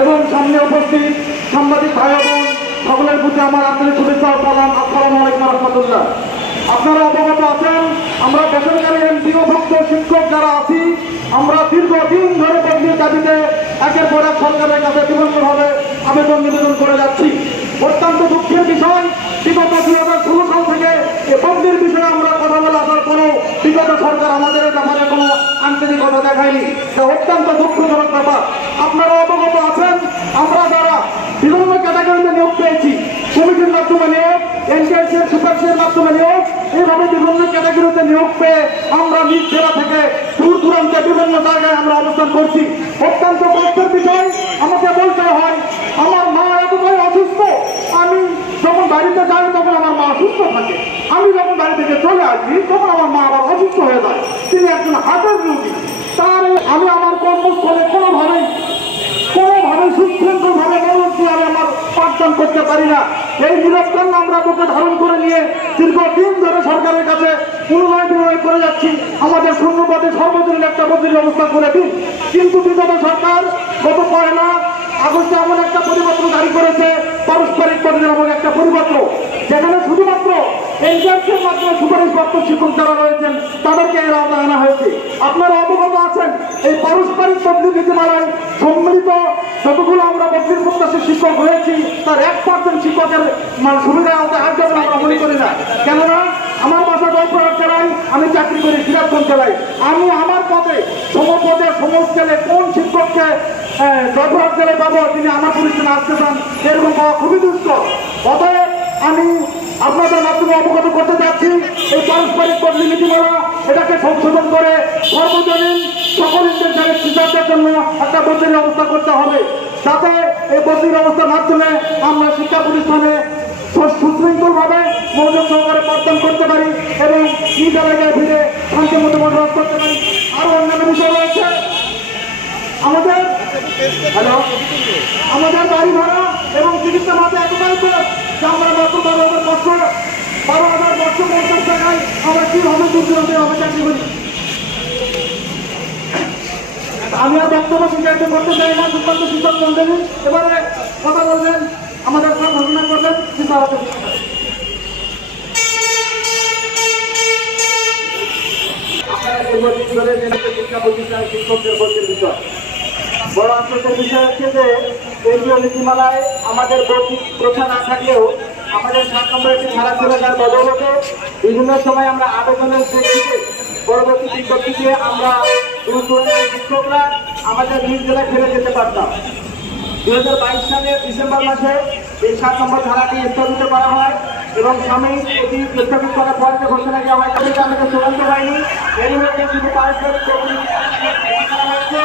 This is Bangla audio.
এবং সামনে উপস্থিত সাংবাদিক ভাই বোন সকলের প্রতি আমার আন্তরিক শুভেচ্ছা ও সালাম। আসসালামু আলাইকুম রহমতুল্লাহ। আপনারা অবগত আছেন, আমরা বেসরকারি এমপিওভুক্ত শিক্ষক যারা আছি, আমরা দীর্ঘদিন ধরে বদলির দাবিতে একের পর এক সরকারের কাছে বিভিন্নভাবে আবেদন নিবেদন করে যাচ্ছি। অত্যন্ত দুঃখের বিষয়, বিগত 2016 সাল থেকে এই বদলির বিষয়ে আমরা কথা বলে আসার কোনো বিগত সরকার আমাদের ব্যাপারে কোনো আন্তরিকতা দেখায়নি। এটা অত্যন্ত দুঃখজনক ব্যাপার। আপনারা অবগত আছেন, আমরা যারা বিভিন্ন ক্যাটাগরিতে নিয়োগ পেয়েছি, কমিটির মাধ্যমে নিয়োগ, এনটিআরসি এর সুপারিশের মাধ্যমে নিয়োগ, এইভাবে বিভিন্ন ক্যাটাগরিতে নিয়োগ পেয়ে আমরা নিজ জেলা থেকে দূর দূরান্তে বিভিন্ন জায়গায় আমরা অবস্থান করছি। অত্যন্ত কষ্টের বিষয় আমাকে বলতে হয়, আমার মা এতটাই অসুস্থ, আমি যখন বাড়িতে যাই তখন আমার মা অসুস্থ থাকে, আমি যখন বাড়ি থেকে চলে আসি তখন আমার মা আবার অসুস্থ হয়ে যায়। তিনি একজন হার্টের রোগী। তার আমি আমার কর্মস্থলে কোনোভাবেই সুশৃঙ্খলভাবে মনোযোগ আমার পাঠদান করতে পারি না। এই নিরবতান আমরা বুকে ধারণ করে নিয়ে দীর্ঘদিন ধরে সরকারের কাছে পুনরায় করে যাচ্ছি, আমাদের শূন্যপদে সর্বজনীন একটা বদলির ব্যবস্থা করে দিন। কিন্তু বিগত সরকার গত 1 আগস্টে এমন একটা পরিপত্র জারি করেছে, পারস্পরিক বদলি নামক একটা পরিপত্র, যেখানে শুধুমাত্র এনটিআরসির মাধ্যমে সুপারিশপ্রাপ্ত শিক্ষক যারা রয়েছেন তাদেরকে এর আওতায় আনা হয়েছে। আপনারা অবগত আছেন, এই পারস্পরিক বদলি নীতিমালায় সম্মিলিত যতগুলো আমরা বদলির প্রত্যাশী শিক্ষক হয়েছি তার 1% শিক্ষকের সুবিধার আওতায় আসবে বলে আমরা মনে করি না। কেননা আমার বাসা জয়পুরহাট জেলায়, আমি চাকরি করি সিরাজগঞ্জ জেলায়। আমি আমার পদে সমপদে সমস্কেলে কোন শিক্ষককে জয়পুরহাট জেলায় পাবো তিনি আমার প্রতিষ্ঠানে আসতে চান, এরকম পাওয়া খুবই দুষ্কর। অতএব আমি আপনাদের মাধ্যমে অবগত করতে চাচ্ছি, এই পারস্পরিক বদলি নীতিমালা এটাকে সংশোধন করে সর্বজনীন সকল ইন্টারনেট টিচারদের জন্য একটা বদলির ব্যবস্থা করতে হবে, যাতে এই বদলির ব্যবস্থার মাধ্যমে আমরা শিক্ষা প্রতিষ্ঠানে সুশৃঙ্খলভাবে মনোযোগ সহকারে পাঠদান করতে পারি এবং নিজ এলাকায় ফিরে শান্তি মতো বসবাস করতে পারি। আরো অন্যান্য বিষয় রয়েছে, আমাদের বাড়ি ভাড়া এবং চিকিৎসা ভাতা এতটাই কম যে আমরা মাত্র 12,550 টাকায় আমরা কিভাবে দূর দূরান্তে চাকরি করি। আমি আর বক্তব্য বিস্তারিত করতে চাই না। সুকান্ত শিক্ষক মন্ডলী এবারে কথা বলবেন, আমাদের সব ঘোষণা করবেন শিক্ষা প্রতিষ্ঠান শিক্ষকদের ভর্তির বিষয়। বড় আশ্চর্যের বিষয় হচ্ছে যে কেন্দ্রীয় নীতিমালায় আমাদের ভর্তি প্রথা না থাকলেও আমাদের 7 নম্বর একটি ধারা ছিল, যার বদৌলতে বিভিন্ন সময় আমরা আবেদনের প্রেক্ষিতে পরবর্তী বিজ্ঞপ্তিতে আমরা দূর দূরান্তের শিক্ষকরা আমাদের নিজ জেলায় ফিরে যেতে পারতাম। 2022 সালের ডিসেম্বর মাসে এই 7 নম্বর ধারাটি স্থগিত করা হয় এবং সাময়িক এটি স্থগিত করার পর যে ঘোষণা দেওয়া হয় তাদেরকে আমাদের চূড়ান্ত হয়নি। এর মধ্যে শুধু পারস্পরিক করা হয়েছে।